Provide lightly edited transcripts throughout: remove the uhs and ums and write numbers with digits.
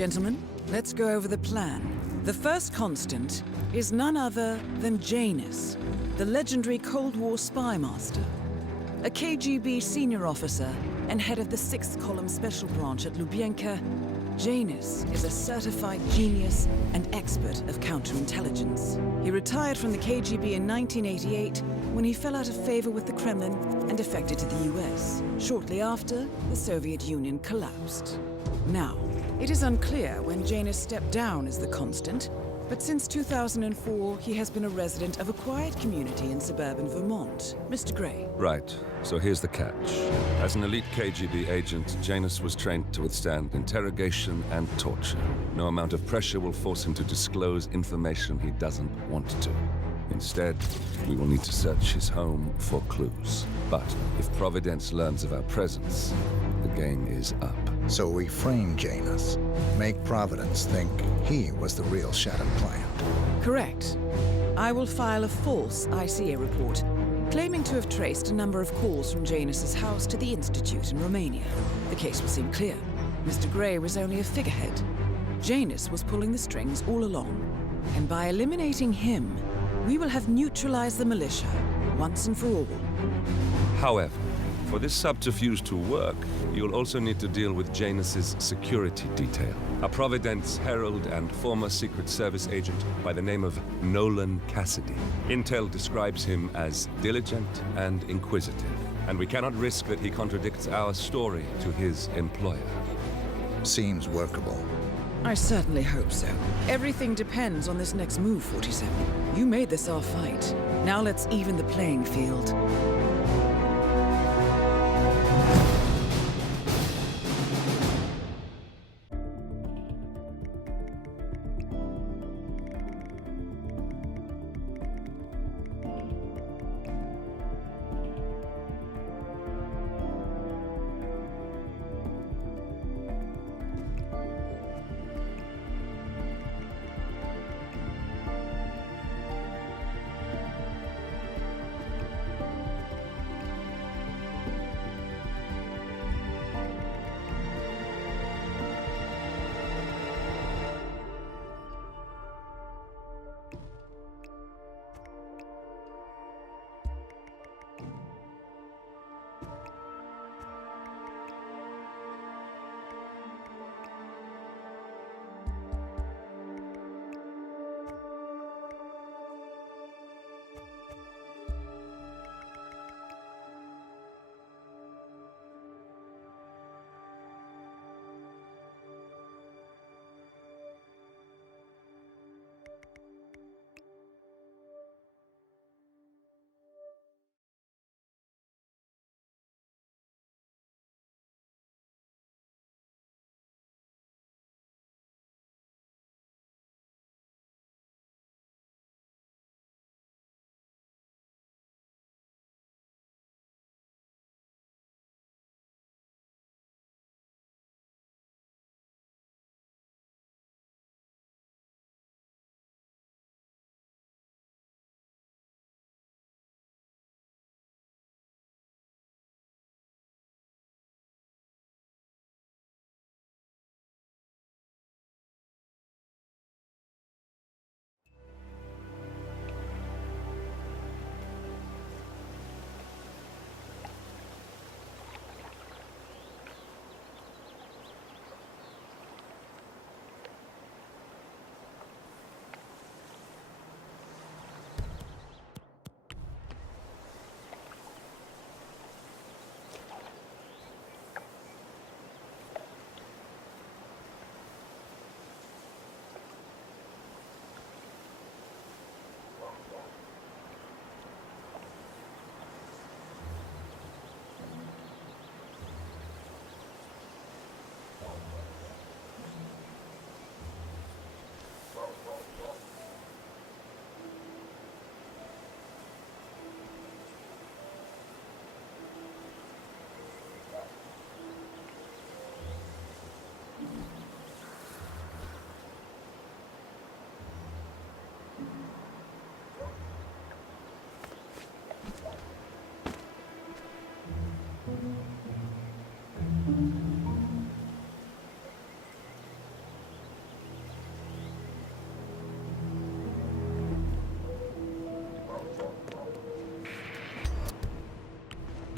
Gentlemen, let's go over the plan. The first constant is none other than Janus, the legendary Cold War spy master. A KGB senior officer and head of the 6th Column Special Branch at Lubyanka, Janus is a certified genius and expert of counterintelligence. He retired from the KGB in 1988 when he fell out of favor with the Kremlin and defected to the US. Shortly after, the Soviet Union collapsed. Now, it is unclear when Janus stepped down as the constant, but since 2004, he has been a resident of a quiet community in suburban Vermont. Mr. Gray. Right. So here's the catch. As an elite KGB agent, Janus was trained to withstand interrogation and torture. No amount of pressure will force him to disclose information he doesn't want to. Instead, we will need to search his home for clues. But if Providence learns of our presence, the game is up. So we frame Janus, make Providence think he was the real Shattered client. Correct. I will file a false ICA report, claiming to have traced a number of calls from Janus's house to the Institute in Romania. The case will seem clear. Mr. Gray was only a figurehead. Janus was pulling the strings all along. And by eliminating him, we will have neutralized the militia, once and for all. However, for this subterfuge to work, you'll also need to deal with Janus's security detail. A Providence herald and former Secret Service agent by the name of Nolan Cassidy. Intel describes him as diligent and inquisitive, and we cannot risk that he contradicts our story to his employer. Seems workable. I certainly hope so. Everything depends on this next move, 47. You made this our fight. Now let's even the playing field.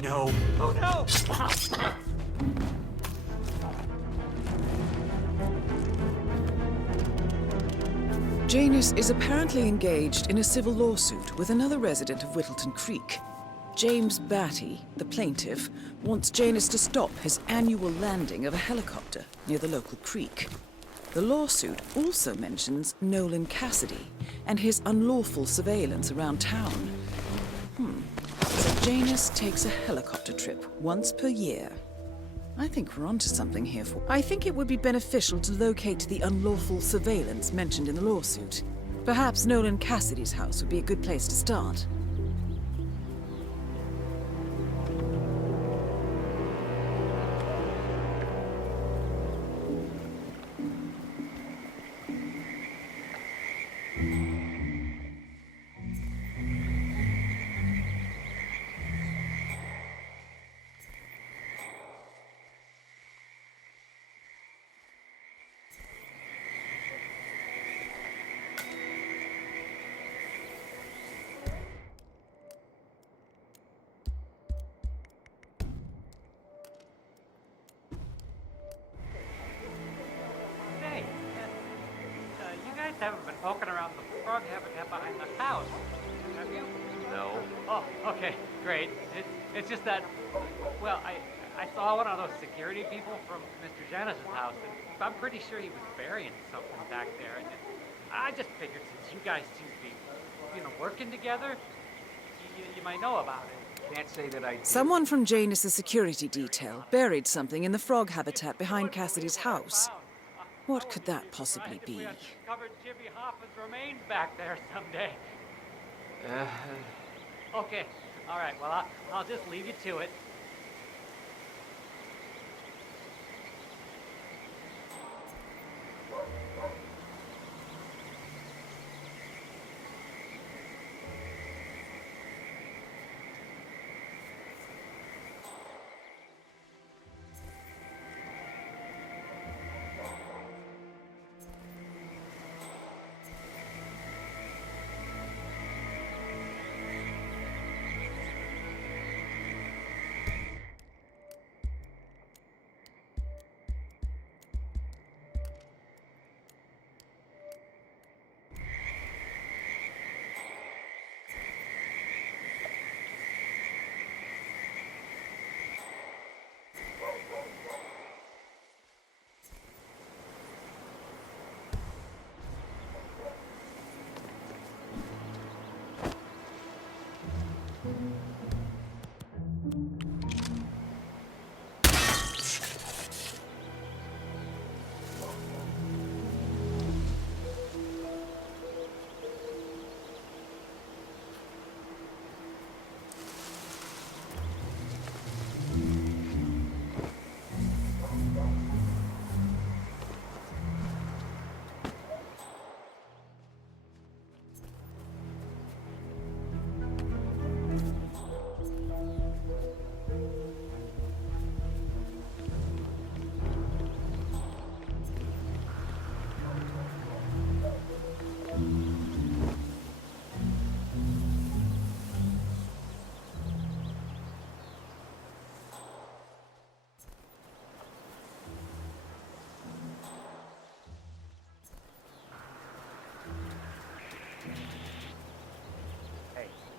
no. Oh no! Janus is apparently engaged in a civil lawsuit with another resident of Whittleton Creek. James Batty, the plaintiff, wants Janus to stop his annual landing of a helicopter near the local creek. The lawsuit also mentions Nolan Cassidy and his unlawful surveillance around town. So Janus takes a helicopter trip once per year. I think we're onto something here. I think it would be beneficial to locate the unlawful surveillance mentioned in the lawsuit. Perhaps Nolan Cassidy's house would be a good place to start. Hey, you guys haven't been poking around the frog habitat behind the house, have you? No. Oh, okay, great. It's just that, well, I saw one of those security people from Mr. Janus's house, and I'm pretty sure he was burying something back there. And I just figured since you guys seem to be, working together, you might know about it. Can't say that I did. Someone from Janus's security detail buried something in the frog habitat behind Cassidy's house. What could that possibly be? We covered Jimmy Hoffa's remains back there someday. Okay, all right, well, I'll just leave you to it.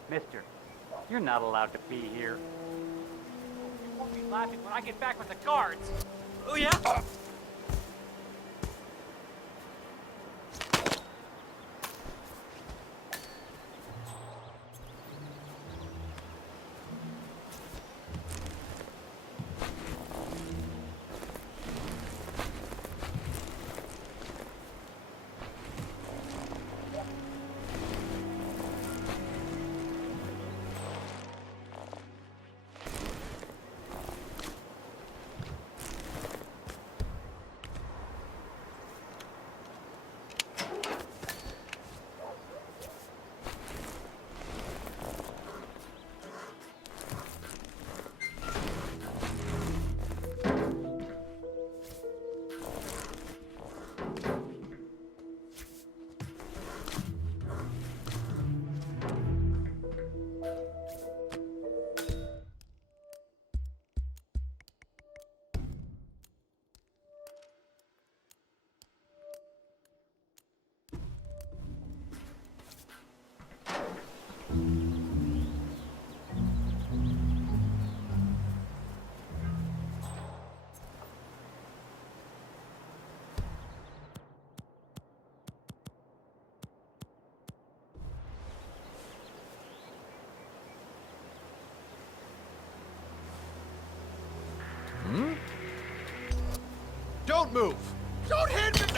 Mister, you're not allowed to be here. You won't be laughing when I get back with the guards. Oh, yeah? Don't move! Don't hit me!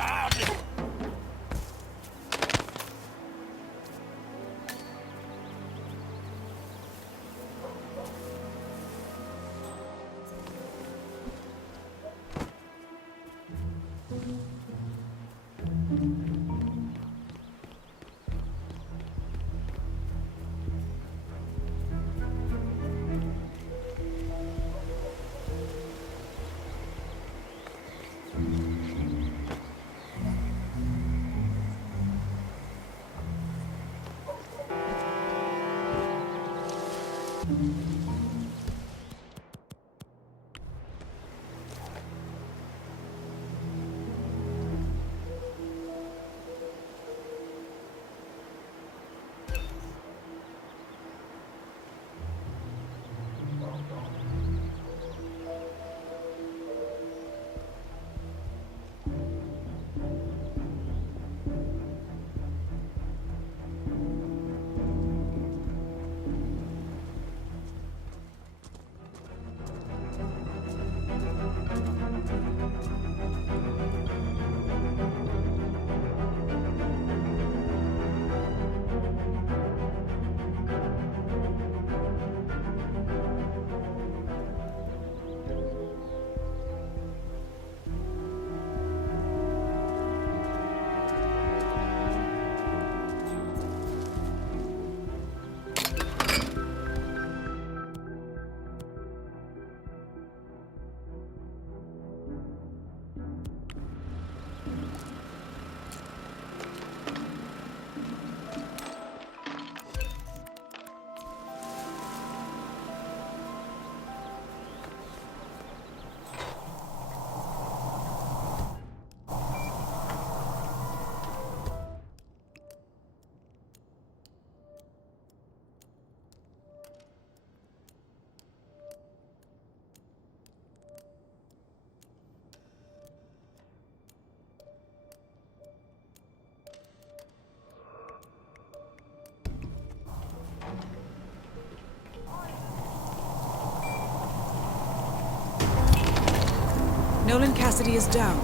Nolan Cassidy is down.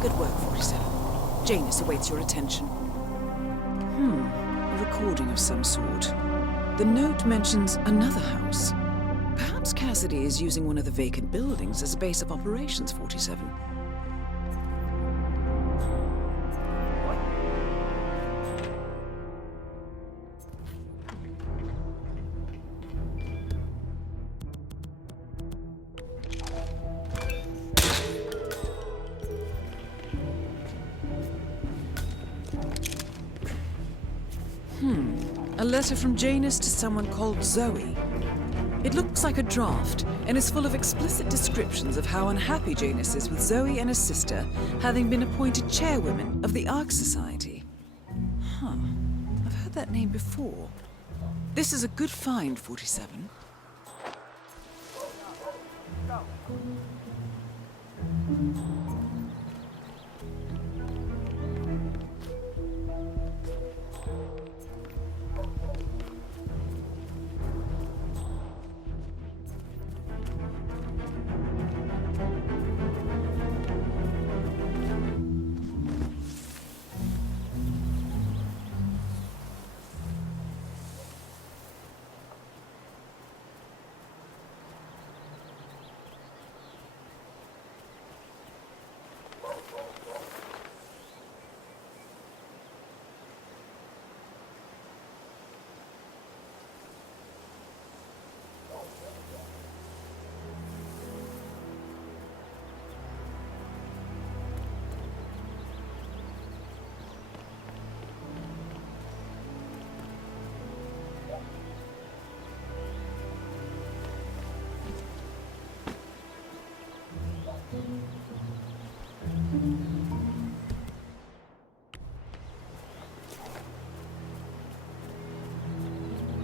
Good work, 47. Janus awaits your attention. A recording of some sort. The note mentions another house. Perhaps Cassidy is using one of the vacant buildings as a base of operations, 47. A letter from Janus to someone called Zoe. It looks like a draft and is full of explicit descriptions of how unhappy Janus is with Zoe and her sister having been appointed chairwomen of the Ark Society. I've heard that name before. This is a good find, 47.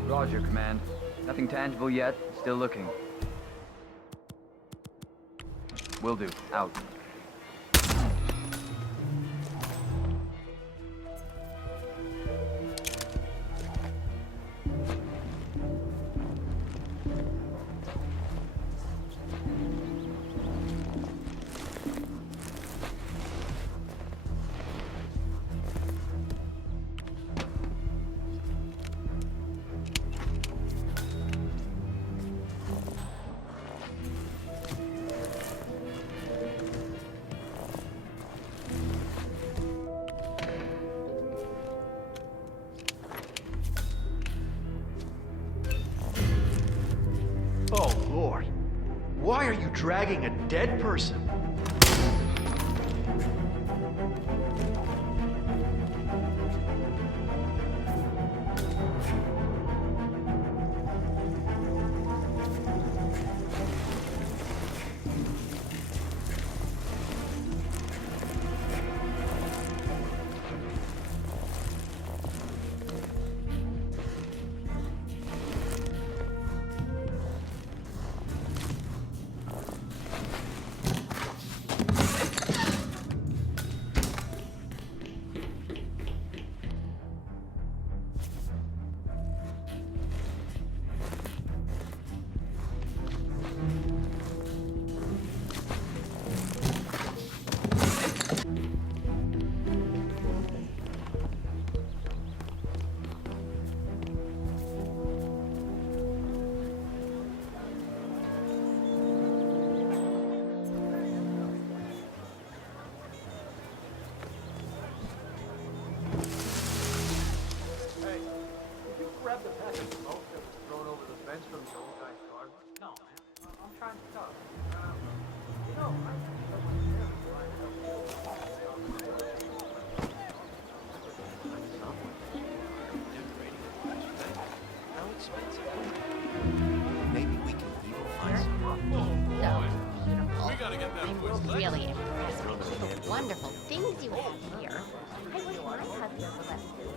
Roger, Command. Nothing tangible yet. Still looking. Will do. Out. Why are you dragging a dead person? No, man. I'm trying to talk. Maybe we can even find some. So beautiful. I'm really impressed with the wonderful things you have here. I wish my husband would let me do it.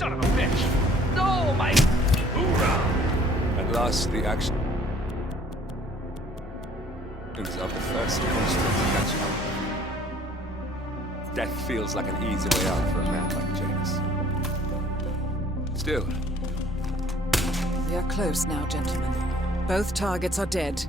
Son of a bitch! No, my... Hoorah! At last, the actions of the first constant catch up. Death feels like an easy way out for a man like Janus. Still, We are close now, gentlemen. Both targets are dead.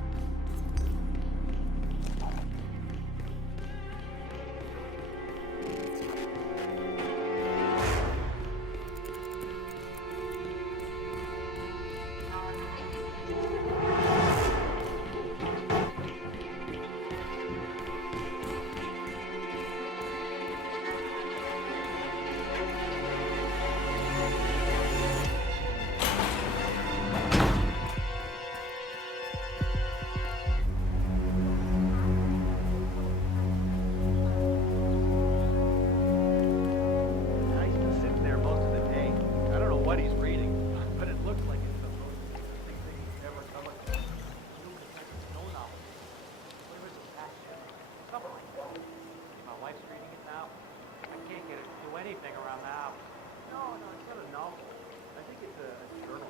Anything around the house. No, it's not a novel. I think it's a journal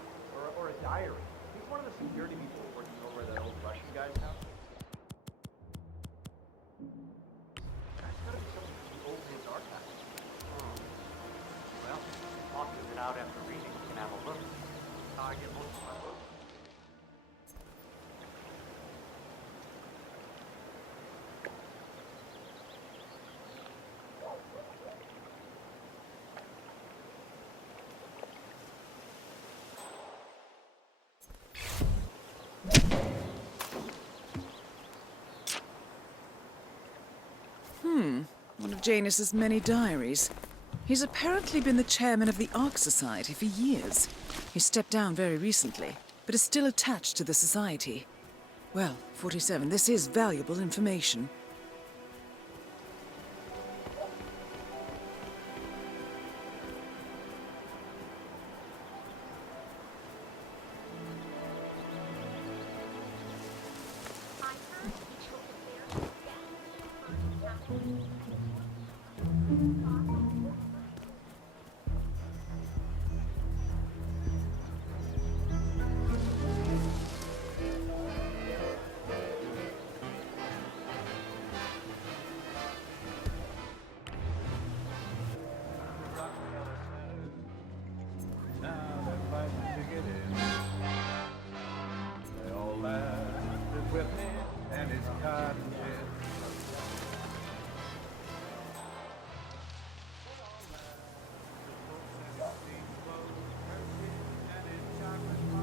or a diary. He's one of the security people working over at that old Russian guy's house. One of Janus's many diaries. He's apparently been the chairman of the Ark Society for years. He stepped down very recently, but is still attached to the society. Well, 47, this is valuable information.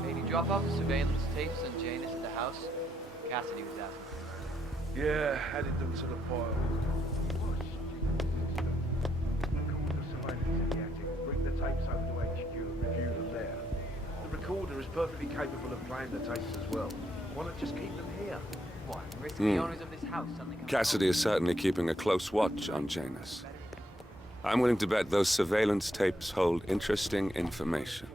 Hey, did you drop off the surveillance tapes on Janus at the house? Cassidy was asking. Yeah, added them to the pile. Bring the tapes over to HQ and review them there. The recorder is perfectly capable of playing the tapes as well. Why not just keep them here? What? Risk the owners of this house suddenly coming Cassidy is certainly keeping a close watch on Janus. I'm willing to bet those surveillance tapes hold interesting information.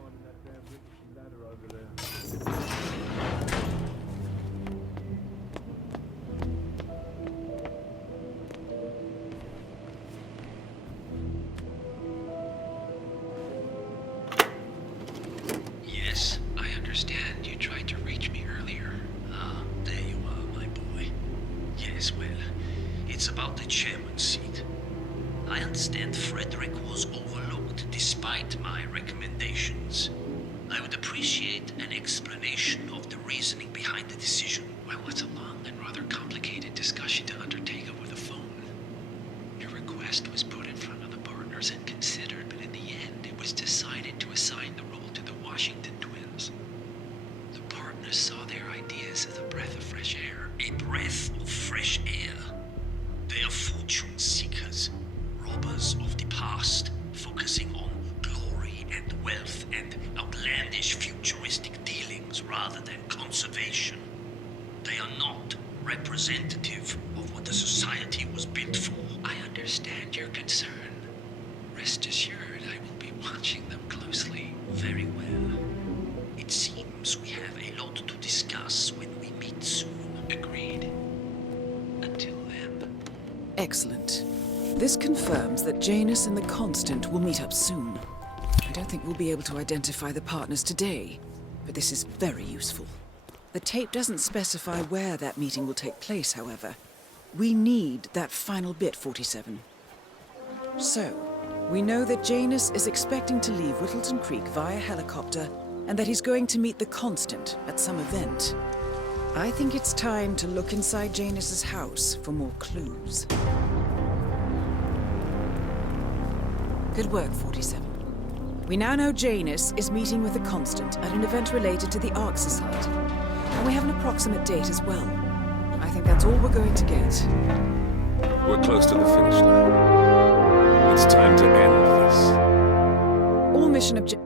Yes, I understand you tried to reach me earlier. Ah, there you are, my boy. Yes, well, it's about the chairman's seat. I understand Frederick was overlooked despite my recommendations. I would appreciate an explanation of the reasoning behind the decision. Well, it's a long and rather complicated discussion to undertake over the phone. Your request was put in front of the partners and considered, but in the end, it was decided to assign the role to the Washington twins. The partners saw their ideas as a breath of fresh air. A breath of fresh air. They are fortune seekers, robbers of the past, focusing on glory and wealth and outlandish futuristic dealings rather than conservation. They are not representative of what the society was built for. I understand your concern. Rest assured, I will be watching them closely. Very well. It seems we have a lot to discuss when we meet soon. Agreed? Until then. Excellent. This confirms that Janus and the Constant will meet up soon. I don't think we'll be able to identify the partners today, but this is very useful. The tape doesn't specify where that meeting will take place, however. We need that final bit, 47. So, we know that Janus is expecting to leave Whittleton Creek via helicopter, and that he's going to meet the Constant at some event. I think it's time to look inside Janus's house for more clues. Good work, 47. We now know Janus is meeting with the Constant at an event related to the Ark Society. And we have an approximate date as well. I think that's all we're going to get. We're close to the finish line. It's time to end this. All mission objectives.